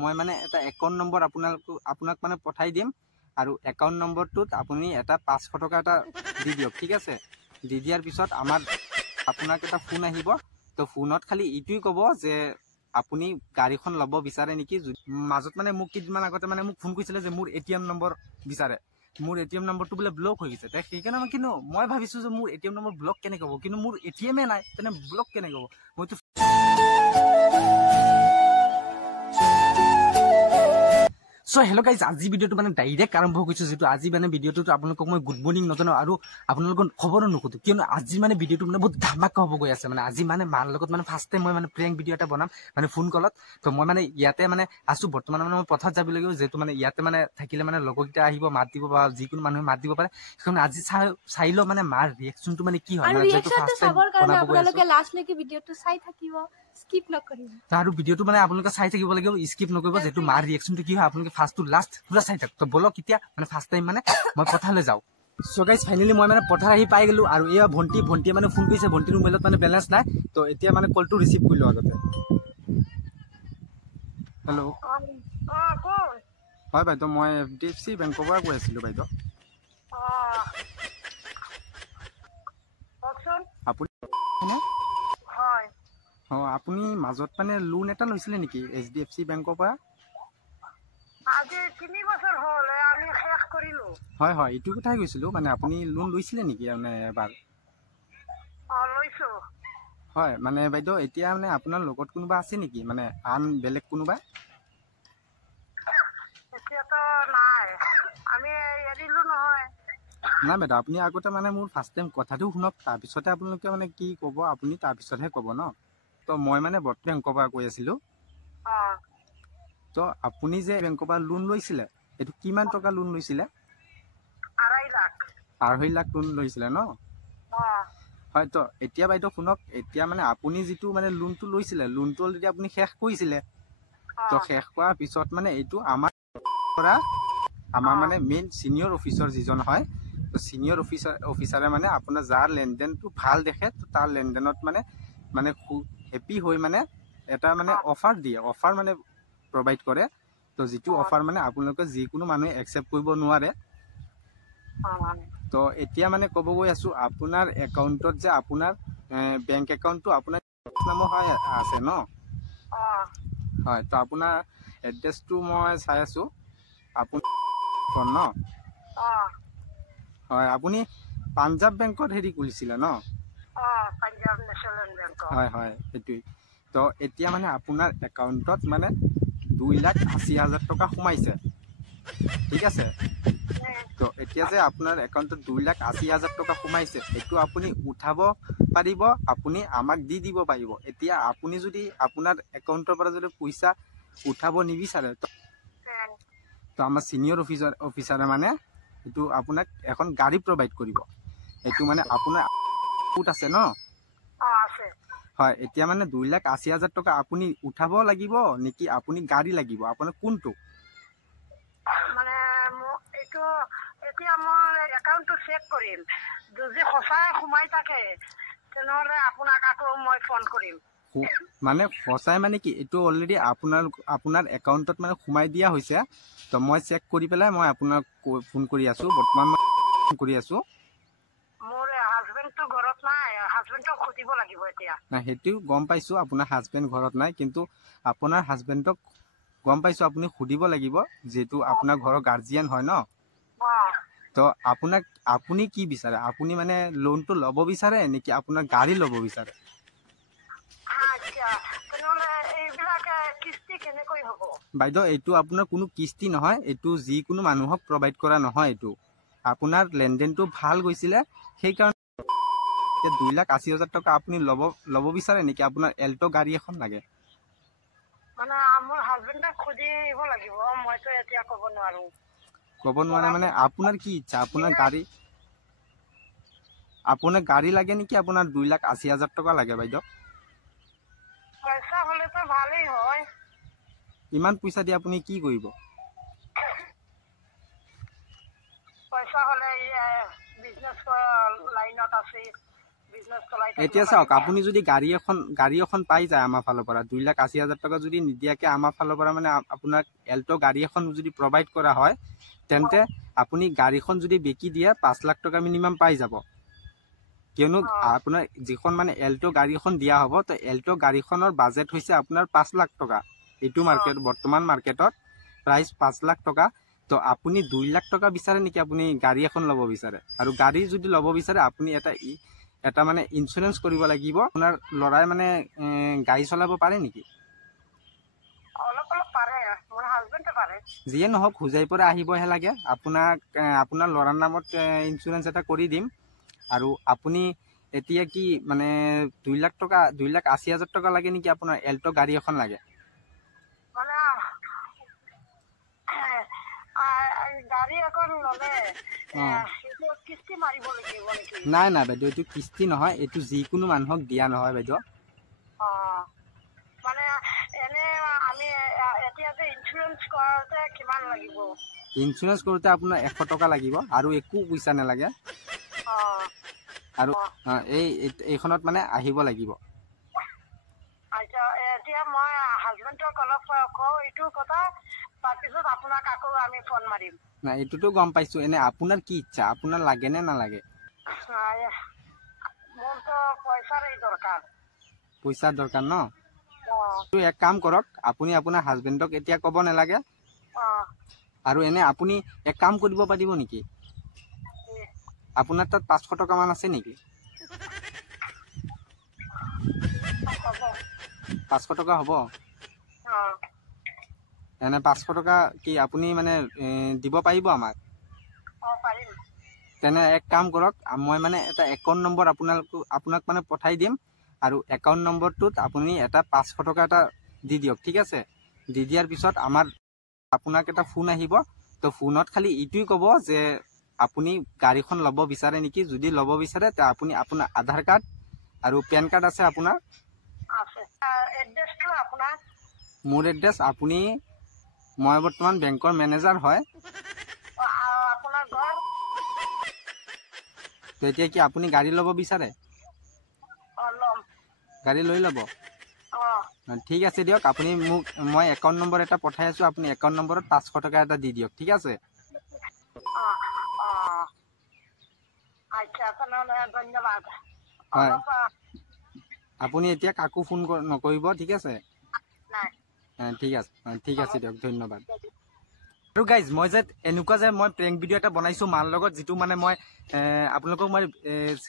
মই মানে এটা একাউণ্ট নম্বৰ আপোনাক মানে পঠাই দিম আৰু একাউণ্ট নম্বৰটোত আপুনি এটা 500 টকা এটা দি দিয়ক ঠিক আছে দি দিয়াৰ পিছত আপোনাক এটা ফোন আহিব তো ফোনত খালি এইটোই ক'ব যে আপুনি গাড়ীখন ল'ব বিচাৰে নেকি মাজত মানে মোক কিমান আগতে মানে মোক ফোন কৰিছিলে যে মোৰ এটিএম নম্বৰ বিচাৰে মোৰ এটিএম নম্বৰটো বোলে ব্লক হৈ গৈছে সেইকাৰণে কিন্তু মই ভাবিছো যে মোৰ এটিএম নম্বৰ ব্লক কেনেকৈ হ'ব কিন্তু মোৰ এটিএমে নাই তেনে ব্লক কেনেকৈ হ'ব মইতো সো হেল্ল' গাইজ আজি ভিডিঅ'টো মানে ডাইৰেক্ট আৰম্ভ কৰিছোঁ যেটো আজি মানে ভিডিঅ'টোত আপোনালোকক মই গুড মৰ্নিং নজনাও আৰু আপোনালোকক খবৰো নুসুধো কিয়নো আজি মানে ভিডিঅ'টো মানে বহুত ধামাকা হ'ব গৈ আছে মানে আজি মানে মাৰ লগত মানে ফাৰ্ষ্ট টাইম মই মানে প্ৰেংক ভিডিঅ' এটা বনাম মানে ফোন কলত তো মই মানে ইয়াতে মানে আছোঁ বৰ্তমান মানে মই পথাৰত যাব লাগিব যেহেতু মানে ইয়াতে মানে থাকিলে মানে লগৰকেইটা আহিব মাত দিব বা যিকোনো মানুহে মাত দিব পাৰে সেইকাৰণে আজি চাই লওঁ মানে মাৰ ৰিয়েকশ্যনটো মানে কি হয় মানে যেহেতু ফাৰ্ষ্ট টাইম বনাব গৈ আছোঁ লাষ্টলৈকে ভিডিঅ'টো চাই থাকিব স্কিপ নকৰিব আৰু ভিডিঅ'টো মানে আপোনালোকে চাই থাকিব লাগিব স্কিপ নকৰিব যেহেতু মাৰ ৰিয়েকশ্যনটো কি হয় আপোনালোকে ফাৰ্ষ্ট টু লাষ্ট পুৰা চাই থাকক তো বলক এতিয়া মানে ফাৰ্ষ্ট টাইম মানে মই পথাৰলৈ যাওঁ সো গাইজ ফাইনেলি মই মানে পথাৰ আহি পাই গ'লো আৰু এয়া ভণ্টিয়ে মানে ফোন কৰিছে ভণ্টিৰ মোবাইলত মানে বেলেঞ্চ নাই তো এতিয়া মানে কলটো ৰিচিভ কৰিলোঁ আগতে হেল্ল' হয় বাইদেউ মই HDFC বেংকৰ পৰা কৈ আছিলোঁ বাইদেউ আপুনি আপুনি মাজত মানে লোন এটা লৈছিলে নেকি HDFC বেংকৰ পৰা আজি 3 বছৰ হ'ল আমি শেষ কৰিলো হয় হয় এইটো কথাই কৈছিলোঁ মানে আপুনি লোন লৈছিলে নেকি মানে এবাৰ লৈছো হয় মানে বাইদেউ এতিয়া মানে আপোনাৰ লগত কোনোবা আছে নেকি মানে আন বেলেগ কোনোবা এতিয়াতো নাই আমি এৰিলো নহয় নাই বাইদেউ আপুনি আগতে মানে মোৰ ফাৰ্ষ্ট টাইম কথাটো শুনক তাৰপিছতে আপোনালোকে মানে কি ক'ব আপুনি তাৰপিছতহে ক'ব ন তো মই মানে বৰ্তমান বেংকৰ পৰা কৈ আছিলোঁ তো আপুনি যে বেংকৰ পৰা লোন লৈছিলে এইটো কিমান টকা লোন লৈছিলে 2.5 লাখ লোন লৈছিলে ন হয় তো এতিয়া বাইদেউ শুনক এতিয়া মানে আপুনি যিটো মানে লোনটো লৈছিলে লোনটো অলৰেডি আপুনি শেষ কৰিছিলে তো শেষ কৰাৰ পিছত মানে এইটো আমাৰ মানে মেইন ছিনিয়ৰ অফিচাৰ যিজন হয় তো ছিনিয়ৰ অফিচাৰে মানে আপোনাৰ যাৰ লেনদেনটো ভাল দেখে তাৰ লেনদেনত মানে হেপি হৈ মানে এটা মানে অফাৰ দিয়ে অফাৰ মানে প্ৰভাইড কৰে তো যিটো অফাৰ মানে আপোনালোকে যিকোনো মানুহে একচেপ্ট কৰিব নোৱাৰে তো এতিয়া মানে ক'ব গৈ আছোঁ আপোনাৰ একাউণ্টত যে আপোনাৰ বেংক একাউণ্টটো আপোনাৰ নামৰ হয় আছে ন হয় তো আপোনাৰ এড্ৰেছটো মই চাই আছোঁ আপুনি ন হয় আপুনি পাঞ্জাৱ বেংকত হেৰি কৰিছিলে ন পাঞ্জাৱ নেশ্যনেল বেংক হয় হয় সেইটোৱেই তো এতিয়া মানে আপোনাৰ একাউণ্টত মানে 2,80,000 টকা সোমাইছে ঠিক আছে তো এতিয়া যে আপোনাৰ একাউণ্টত 2,80,000 টকা সোমাইছে সেইটো আপুনি উঠাব পাৰিব আপুনি আমাক দি দিব পাৰিব এতিয়া আপুনি যদি আপোনাৰ একাউণ্টৰ পৰা যদি পইচা উঠাব নিবিচাৰে তো আমাৰ ছিনিয়ৰ অফিচাৰে মানে এইটো আপোনাক এখন গাড়ী প্ৰভাইড কৰিব এইটো মানে আপোনাৰ ক'ত আছে ন হয় এতিয়া মানে 2,80,000 টকা আপুনি উঠাব লাগিব নেকি আপুনি গাড়ী লাগিব আপোনাৰ কোনটো মানে এইটো এতিয়া মই একাউণ্টটো চেক কৰিম যদি সঁচাই সোমাই থাকে তেনেহ'লে আপোনাক আকৌ মই ফোন কৰিম মানে সঁচাই মানে কি এইটো অলৰেডি আপোনাৰ একাউণ্টত মানে সোমাই দিয়া হৈছে তো মই চেক কৰি পেলাই মই আপোনাক ফোন কৰি আছোঁ বৰ্তমান মই ফোন কৰি আছোঁ মোৰ হাজবেণ্ডটো ঘৰত নাই হাজবেণ্ডক সুধিব লাগিব এতিয়া নাই সেইটো গম পাইছোঁ আপোনাৰ হাজবেণ্ড ঘৰত নাই কিন্তু আপোনাৰ হাজবেণ্ডক গম পাইছোঁ আপুনি সুধিব লাগিব যিহেতু আপোনাৰ ঘৰৰ গাৰ্জিয়ান হয় ন তো আপুনি কি বিচাৰে আপুনি মানে লোনটো ল'ব বিচাৰে নেকি আপোনাৰ গাড়ী ল'ব বিচাৰে বাইদেউ এইটো আপোনাৰ কোনো কিস্তি নহয় এইটো যিকোনো মানুহক প্ৰভাইড কৰা নহয় এইটো আপোনাৰ লেনদেনটো ভাল গৈছিলে সেইকাৰণে 2,80,000 টকা আপুনি ল'ব বিচাৰে নেকি আপোনাৰ এল্টো গাড়ী এখন লাগে মানে মোৰ হাজবেণ্ডক খুজিব লাগিব মইতো এতিয়া ক'ব নোৱাৰে মানে আপোনাৰ কি ইচ্ছা আপোনাৰ গাড়ী লাগে নেকি আপোনাৰ 2,80,000 টকা লাগে বাইদেউ পইচা হ'লেতো ভালেই হয় ইমান পইচা দি আপুনি কি কৰিব পইচা হ'লে বিজনেছ লাইনত আছে বিজনেছ চলাই এতিয়া চাওক আপুনি যদি গাড়ী এখন পাই যায় আমাৰ ফালৰ পৰা 2,80,000 টকা যদি নিদিয়াকে আমাৰ ফালৰ পৰা মানে আপোনাক এল্টো গাড়ী এখন যদি প্ৰভাইড কৰা হয় তেন্তে আপুনি গাড়ীখন যদি বিকি দিয়ে 5 লাখ টকা মিনিমাম পাই যাব কিয়নো আপোনাৰ যিখন মানে এল্টো গাড়ী এখন দিয়া হ'ব তো এল্টো গাড়ীখনৰ বাজেট হৈছে আপোনাৰ 5 লাখ টকা এইটো মাৰ্কেট বৰ্তমান মাৰ্কেটত প্ৰাইস 5 লাখ টকা তো আপুনি 2 লাখ টকা বিচাৰে নেকি আপুনি গাড়ী এখন ল'ব বিচাৰে আৰু গাড়ী যদি ল'ব বিচাৰে আপুনি এটা মানে ইন্সুৰেন্স কৰিব লাগিব আপোনাৰ লৰাই মানে গাড়ী চলাব পাৰে নেকি অলপ পাৰে মোৰ হাজবেণ্ডে পাৰে যিয়ে নহওক খুজাই পৰা আহিবহে লাগে আপোনাৰ লৰাৰ নামত ইন্সুৰেন্স এটা কৰি দিম আৰু আপুনি এতিয়া কি মানে 2 লাখ টকা 2,80,000 টকা লাগে নেকি আপোনাৰ এল্টো গাড়ী এখন লাগে মানে গাড়ী এখন ললে কিস্তি মাৰিব লাগিব নেকি নাই বাইদেউ এইটো কিস্তি নহয় এইটো যিকোনো মানুহক দিয়া নহয় বাইদেউ মানে এনে আমি এতিয়া যে ইন্সুৰেন্স কৰাতে কিমান লাগিব ইন্সুৰেন্স কৰোতে আপোনাৰ 100 টকা লাগিব আৰু একো পইচা নালাগে আৰু এইখনত মানে আহিব লাগিব আচ্ছা এতিয়া মই হাজবেণ্ডক অলপ কওঁ এইটো কথা তাৰপিছত আপোনাক আকৌ আমি ফোন মাৰিম না এইটোতো গম পাইছো এনে আপোনাৰ কি ইচ্ছা আপোনাৰ লাগে নে নালাগে মোৰতো পইচাৰ দৰকাৰ ন তো এক কাম কৰক আপুনি আপোনাৰ হাজবেণ্ডক এতিয়া ক'ব নালাগে আৰু এনে আপুনি এক কাম কৰিব পাৰিব নেকি আপোনাৰ তাত 500 টকা মান আছে নেকি 500 টকা হ'ব এনে 500 টকা কি আপুনি মানে দিব পাৰিব আমাক তেনে এক কাম কৰক মই মানে এটা একাউণ্ট নম্বৰ আপোনাক মানে পঠাই দিম আৰু একাউণ্ট নম্বৰটোত আপুনি এটা 500 টকা এটা দি দিয়ক ঠিক আছে দি দিয়াৰ পিছত আপোনাক এটা ফোন আহিব তো ফোনত খালি এইটোই ক'ব যে আপুনি গাড়ীখন ল'ব বিচাৰে নেকি যদি ল'ব বিচাৰে তে আপুনি আপোনাৰ আধাৰ কাৰ্ড আৰু পেন কাৰ্ড আছে আপোনাৰ মোৰ এড্ৰেছ আপুনি মই বৰ্তমান বেংকৰ মেনেজাৰ হয় তো এতিয়া কি আপুনি গাড়ী ল'ব বিচাৰে গাড়ী লৈ ল'ব ঠিক আছে দিয়ক আপুনি মোক মই একাউণ্ট নম্বৰ এটা পঠাই আছো আপুনি একাউণ্ট নম্বৰত 500 টকা এটা দি দিয়ক ঠিক আছে ধন্যবাদ হয় আপুনি এতিয়া কাকো ফোন নকৰিব ঠিক আছে ঠিক আছে দিয়ক ধন্যবাদ আৰু গাইজ মই যে এনেকুৱা যে মই প্ৰেংক ভিডিঅ' এটা বনাইছো মাৰ লগত যিটো মানে মই আপোনালোকক মই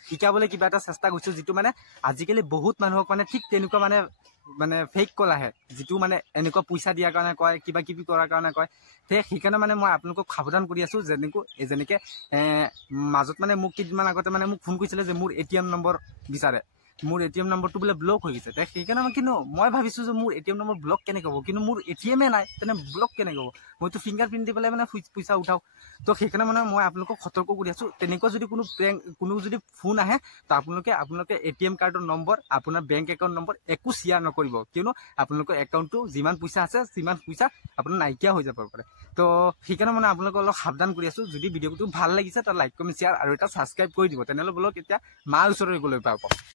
শিকাবলৈ কিবা এটা চেষ্টা কৰিছো যিটো মানে আজিকালি বহুত মানুহক মানে ঠিক তেনেকুৱা মানে ফেক কল আহে যিটো মানে এনেকুৱা পইচা দিয়াৰ কাৰণে কয় কিবা কিবি কৰাৰ কাৰণে কয় সেইকাৰণে মানে মই আপোনালোকক সাৱধান কৰি আছো যেনেকে মাজত মানে মোক কেইদিনমান আগতে মানে মোক ফোন কৰিছিলে যে মোৰ ATM নম্বৰ বিচাৰে মোৰ ATM নম্বৰটো বোলে ব্লক হৈ গৈছে সেইকাৰণে কিন্তু মই ভাবিছো যে মোৰ ATM নম্বৰ ব্লক কেনেকৈ হ'ব কিন্তু মোৰ ATM নাই তেনে ব্লক কেনেকৈ হ'ব মইতো ফিংগাৰ প্ৰিণ্ট দি পেলাই মানে পইচা উঠাও তো সেইকাৰণে মানে মই আপোনালোকক সতৰ্ক কৰি আছো তেনেকুৱা যদি কোনো যদি ফোন আহে তো আপোনালোকে ATM কাৰ্ডৰ নম্বৰ আপোনাৰ বেংক একাউণ্ট নম্বৰ একো শ্বেয়াৰ নকৰিব কিয়নো আপোনালোকৰ একাউণ্টটো যিমান পইচা আছে সিমান পইচা আপোনাৰ নাইকিয়া হৈ যাব পাৰে তো সেইকাৰণে মানে আপোনালোকক অলপ সাৱধান কৰি আছো যদি ভিডিঅ'টো ভাল লাগিছে তো লাইক কমেণ্ট শ্বেয়াৰ আৰু এটা ছাবস্ক্ৰাইব কৰি দিব তেনেহ'লে ব্লগ এতিয়া মাৰ ওচৰলৈ গ'লৈ পাব